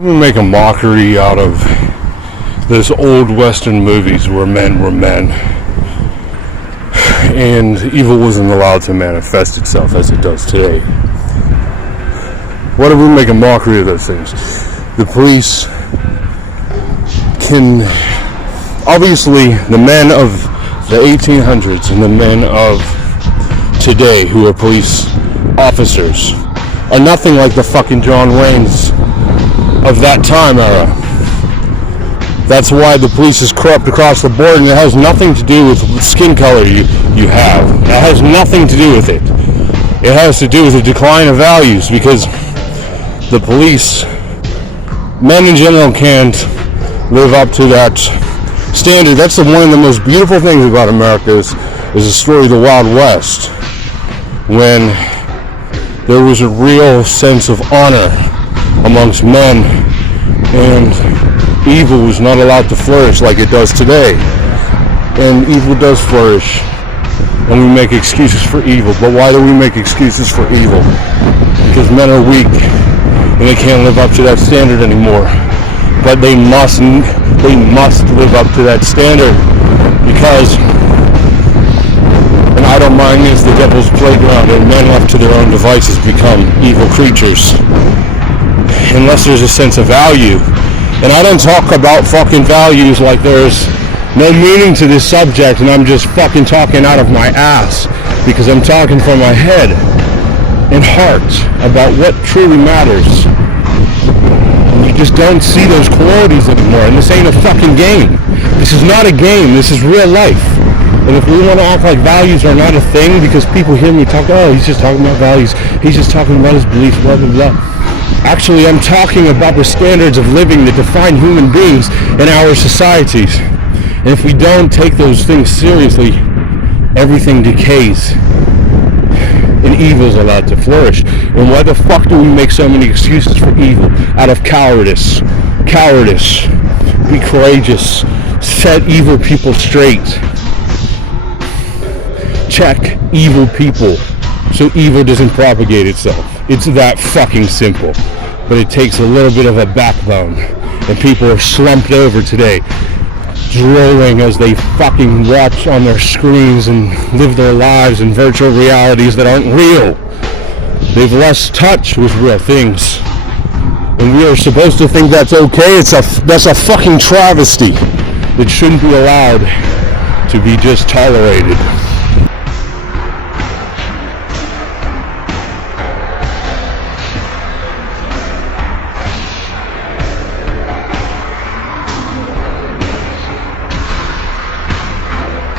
I'm gonna make a mockery out of those old Western movies where men were men and evil wasn't allowed to manifest itself as it does today. What if we make a mockery of those things? The police can, obviously, the men of the 1800s and the men of today who are police officers are nothing like the fucking John Waynes of that time era. That's why the police is corrupt across the board, and it has nothing to do with what skin color you have. That has nothing to do with it. It has to do with the decline of values, because the police, men in general, can't live up to that standard. That's one of the most beautiful things about America is the story of the Wild West, when there was a real sense of honor amongst men, and evil was not allowed to flourish like it does today. And evil does flourish, and we make excuses for evil. But why do we make excuses for evil? Because men are weak, and they can't live up to that standard anymore. But they must live up to that standard, because an idle mind is the devil's playground, and men left to their own devices become evil creatures. Unless there's a sense of value. And I don't talk about fucking values like there's no meaning to this subject and I'm just fucking talking out of my ass, because I'm talking from my head and heart about what truly matters. And you just don't see those qualities anymore, and this ain't a fucking game. This is not a game, this is real life. And if we want to act like values are not a thing because people hear me talk, oh, he's just talking about values, he's just talking about his beliefs, blah, blah, blah. Actually, I'm talking about the standards of living that define human beings in our societies. And if we don't take those things seriously, everything decays and evil's allowed to flourish. And why the fuck do we make so many excuses for evil? Out of cowardice. Cowardice. Be courageous. Set evil people straight. Check evil people so evil doesn't propagate itself. It's that fucking simple. But it takes a little bit of a backbone. And people are slumped over today, drooling as they fucking watch on their screens and live their lives in virtual realities that aren't real. They've lost touch with real things. And we are supposed to think that's okay? That's a fucking travesty. It shouldn't be allowed to be just tolerated.